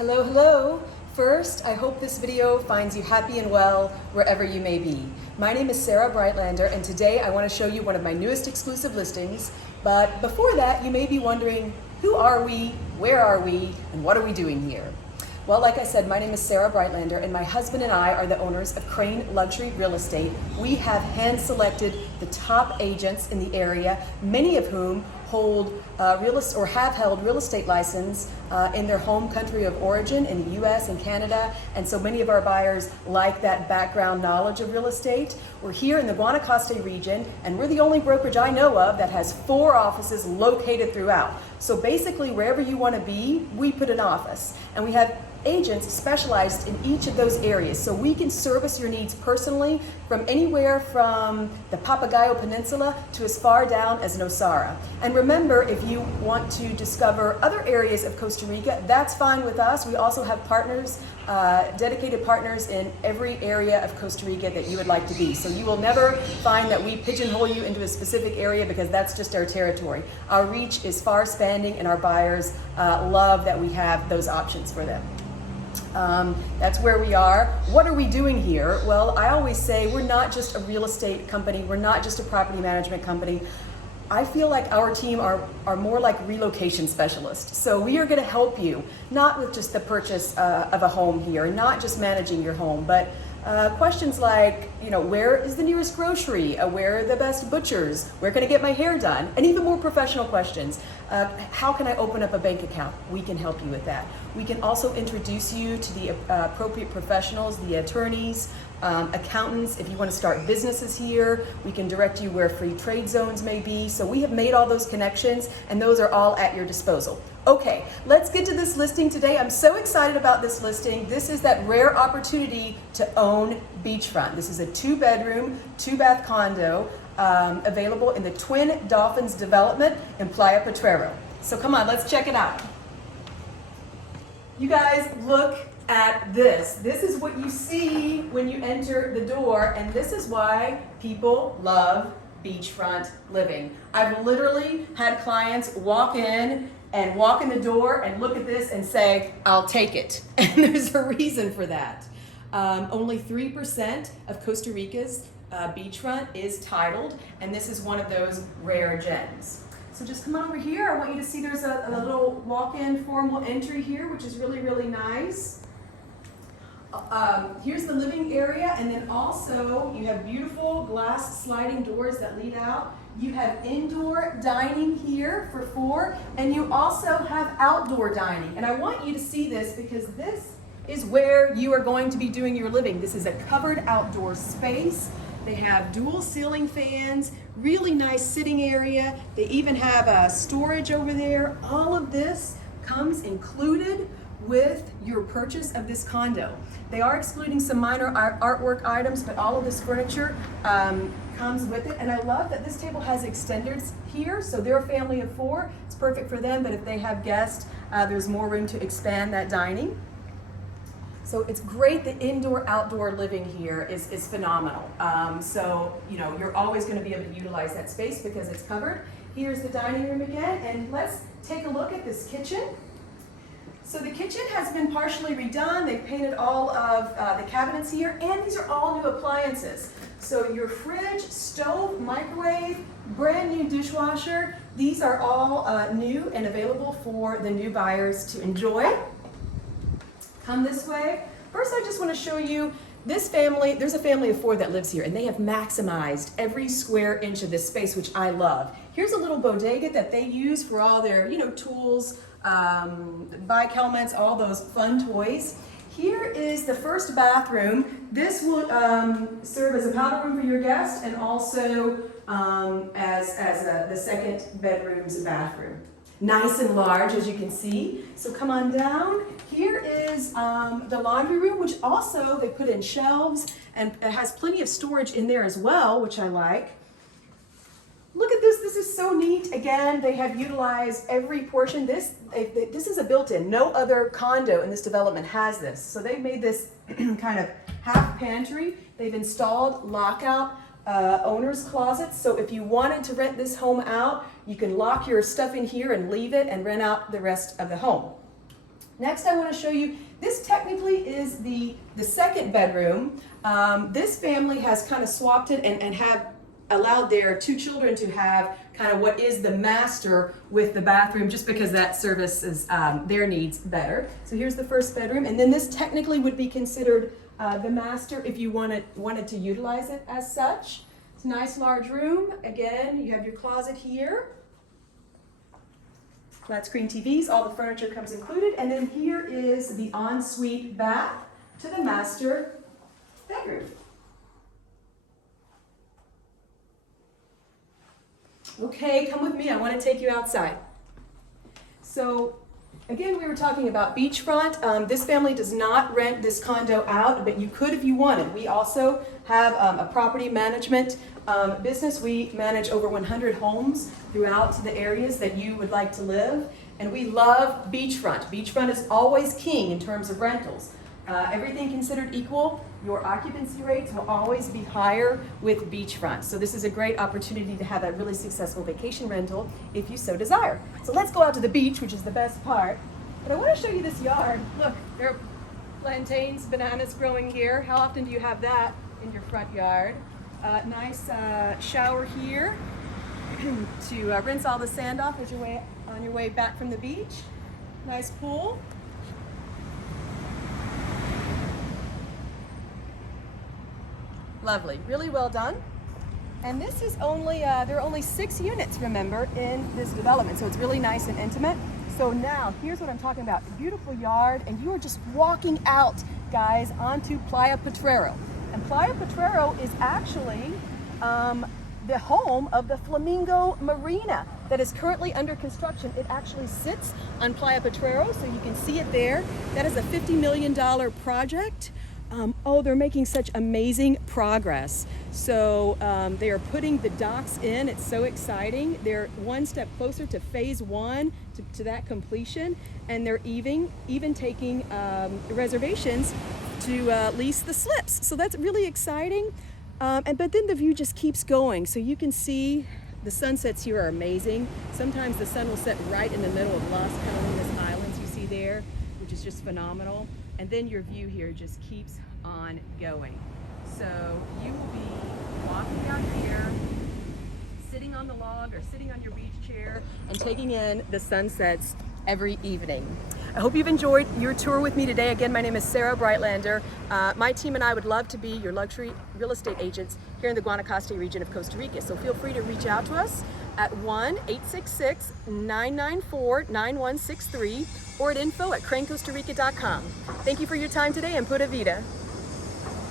Hello, hello. First, I hope this video finds you happy and well wherever you may be. My name is Sarah Breitlander, and today I want to show you one of my newest exclusive listings. But before that, you may be wondering, who are we, where are we, and what are we doing here? Well, like I said, my name is Sarah Breitlander, and my husband and I are the owners of Crane Luxury Real Estate. We have hand-selected the top agents in the area, many of whom hold have held real estate license in their home country of origin in the U.S. and Canada, and so many of our buyers like that background knowledge of real estate. We're here in the Costa region, and we're the only brokerage I know of that has 4 offices located throughout. So basically, wherever you want to be, we put an office, and we have agents specialized in each of those areas, so we can service your needs personally from anywhere from the Papagayo Peninsula to as far down as Nosara. And remember, if you want to discover other areas of Costa Rica, that's fine with us. We also have partners, dedicated partners in every area of Costa Rica that you would like to be. So you will never find that we pigeonhole you into a specific area, because that's just our territory. Our reach is far spanning, and our buyers love that we have those options for them. That's where we are. What are we doing here? Well, I always say we're not just a real estate company. We're not just a property management company. I feel like our team are more like relocation specialists. So we are going to help you, not with just the purchase of a home here, not just managing your home, but questions like, where is the nearest grocery? Where are the best butchers? Where can I get my hair done? And even more professional questions. How can I open up a bank account? We can help you with that. We can also introduce you to the appropriate professionals, the attorneys, accountants. If you want to start businesses here, we can direct you where free trade zones may be. So we have made all those connections, and those are all at your disposal. Okay, let's get to this listing today. I'm so excited about this listing. This is that rare opportunity to own beachfront. This is a 2-bedroom, 2-bath condo available in the Twin Dolphins development in Playa Potrero. So come on, let's check it out. You guys, look at this. This is what you see when you enter the door, and this is why people love beachfront living. I've literally had clients walk in the door and look at this and say, I'll take it. And there's a reason for that. Only 3% of Costa Rica's beachfront is titled, and this is one of those rare gems. So just come on over here. I want you to see there's a little walk-in formal entry here, which is really, really nice. Here's the living area, and then also you have beautiful glass sliding doors that lead out. You have indoor dining here for 4, and you also have outdoor dining. And I want you to see this, because this is where you are going to be doing your living. This is a covered outdoor space. They have dual ceiling fans, really nice sitting area. They even have storage over there. All of this comes included with your purchase of this condo. They are excluding some minor artwork items, but all of this furniture comes with it. And I love that this table has extenders here, so they're a family of 4. It's perfect for them, but if they have guests, there's more room to expand that dining. So it's great. The indoor-outdoor living here is phenomenal. So you're always going to be able to utilize that space because it's covered. Here's the dining room again, and let's take a look at this kitchen. So the kitchen has been partially redone. They've painted all of the cabinets here, and these are all new appliances. So your fridge, stove, microwave, brand new dishwasher, these are all new and available for the new buyers to enjoy. Come this way. First, I just want to show you this family. There's a family of 4 that lives here, and they have maximized every square inch of this space, which I love. Here's a little bodega that they use for all their, tools, bike helmets, all those fun toys. Here is the first bathroom. This will serve as a powder room for your guests, and also as the second bedroom's bathroom. Nice and large, as you can see. So come on down. Here is the laundry room, which also they put in shelves, and it has plenty of storage in there as well, which I like. Look at this. This is so neat. Again, they have utilized every portion. This is a built-in. No other condo in this development has this. So they made this kind of half pantry. They've installed lockout owner's closets. So if you wanted to rent this home out, you can lock your stuff in here and leave it and rent out the rest of the home. Next, I want to show you, this technically is the second bedroom. This family has kind of swapped it and have allowed their two children to have kind of what is the master with the bathroom, just because that services their needs better. So here's the first bedroom, and then this technically would be considered the master if you wanted to utilize it as such. It's a nice large room. Again, you have your closet here. Flat screen TVs, all the furniture comes included, and then here is the ensuite bath to the master bedroom. Okay, come with me, I want to take you outside. So, again, we were talking about beachfront. This family does not rent this condo out, but you could if you wanted. We also have a property management business. We manage over 100 homes throughout the areas that you would like to live, and we love beachfront. Beachfront is always king in terms of rentals. Everything considered equal, your occupancy rates will always be higher with beachfront. So this is a great opportunity to have a really successful vacation rental if you so desire. So let's go out to the beach, which is the best part. But I want to show you this yard. Look, there are plantains, bananas growing here. How often do you have that in your front yard? Nice shower here to rinse all the sand off as you're on your way back from the beach. Nice pool. Lovely, really well done. And this is only, there are only 6 units, remember, in this development, so it's really nice and intimate. So now, here's what I'm talking about. Beautiful yard, and you are just walking out, guys, onto Playa Potrero. And Playa Potrero is actually the home of the Flamingo Marina that is currently under construction. It actually sits on Playa Potrero, so you can see it there. That is a $50 million project. Oh, they're making such amazing progress. So they are putting the docks in. It's so exciting. They're one step closer to phase 1, to that completion, and they're even taking reservations to lease the slips. So that's really exciting. But then the view just keeps going. So you can see the sunsets here are amazing. Sometimes the sun will set right in the middle of Las Catalunas Islands you see there, which is just phenomenal. And then your view here just keeps on going. So you will be walking out here, sitting on the log or sitting on your beach chair and taking in the sunsets every evening. I hope you've enjoyed your tour with me today. Again, my name is Sarah Breitlander. My team and I would love to be your luxury real estate agents here in the Guanacaste region of Costa Rica. So feel free to reach out to us at 1-866-994-9163 or at info@cranecostarica.com. Thank you for your time today, and pura vida.